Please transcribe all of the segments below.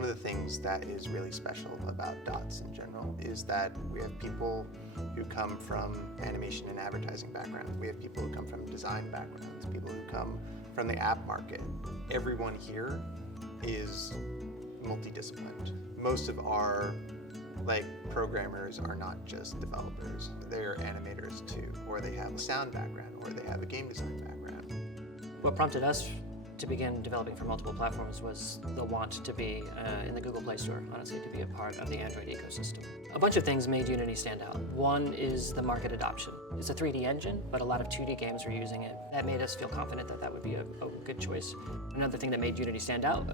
One of the things that is really special about DOTS in general is that we have people who come from animation and advertising backgrounds. We have people who come from design backgrounds, people who come from the app market. Everyone here is multidisciplined. Most of our programmers are not just developers, they're animators too, or they have a sound background, or they have a game design background. What prompted us to begin developing for multiple platforms was the want to be in the Google Play Store, honestly, to be a part of the Android ecosystem. A bunch of things made Unity stand out. One is the market adoption. It's a 3D engine, but a lot of 2D games are using it. That made us feel confident that that would be a good choice. Another thing that made Unity stand out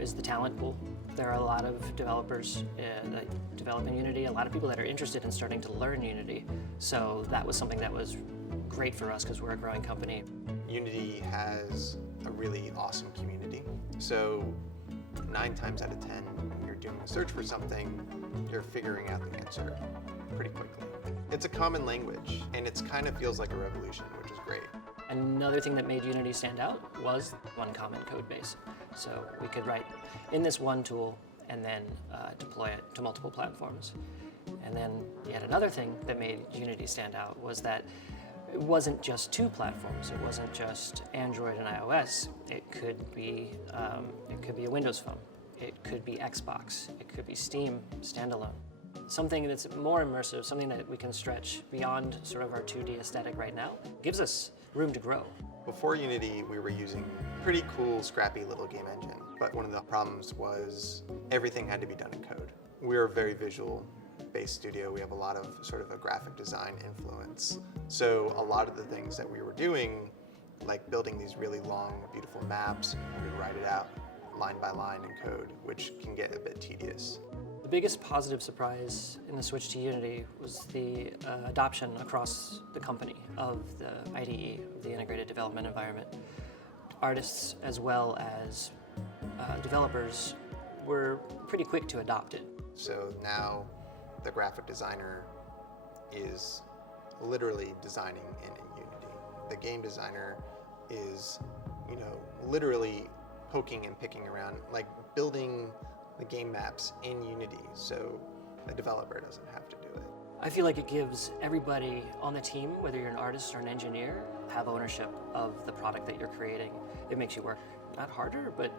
is the talent pool. There are a lot of developers that develop in Unity, a lot of people that are interested in starting to learn Unity. So that was something that was great for us because we're a growing company. Unity has a really awesome community. So 9 times out of 10, when you're doing a search for something, you're figuring out the answer pretty quickly. It's a common language, and it kind of feels like a revolution, which is great. Another thing that made Unity stand out was one common code base. So we could write in this one tool and then deploy it to multiple platforms. And then yet another thing that made Unity stand out was that it wasn't just 2 platforms. It wasn't just Android and iOS. It could be a Windows Phone. It could be Xbox. It could be Steam standalone. Something that's more immersive, something that we can stretch beyond sort of our 2D aesthetic right now, gives us room to grow. Before Unity, we were using pretty cool, scrappy little game engine. But one of the problems was everything had to be done in code. We're a very visual-based studio. We have a lot of sort of a graphic design influence. So a lot of the things that we were doing, like building these really long, beautiful maps, we would write it out line by line in code, which can get a bit tedious. The biggest positive surprise in the switch to Unity was the adoption across the company of the IDE, the Integrated Development Environment. Artists as well as developers were pretty quick to adopt it. So now the graphic designer is literally designing in Unity. The game designer is, literally poking and picking around, like building the game maps in Unity, so the developer doesn't have to do it. I feel like it gives everybody on the team, whether you're an artist or an engineer, have ownership of the product that you're creating. It makes you work not harder, but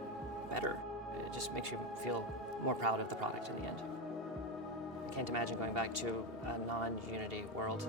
better. It just makes you feel more proud of the product in the end. I can't imagine going back to a non-Unity world.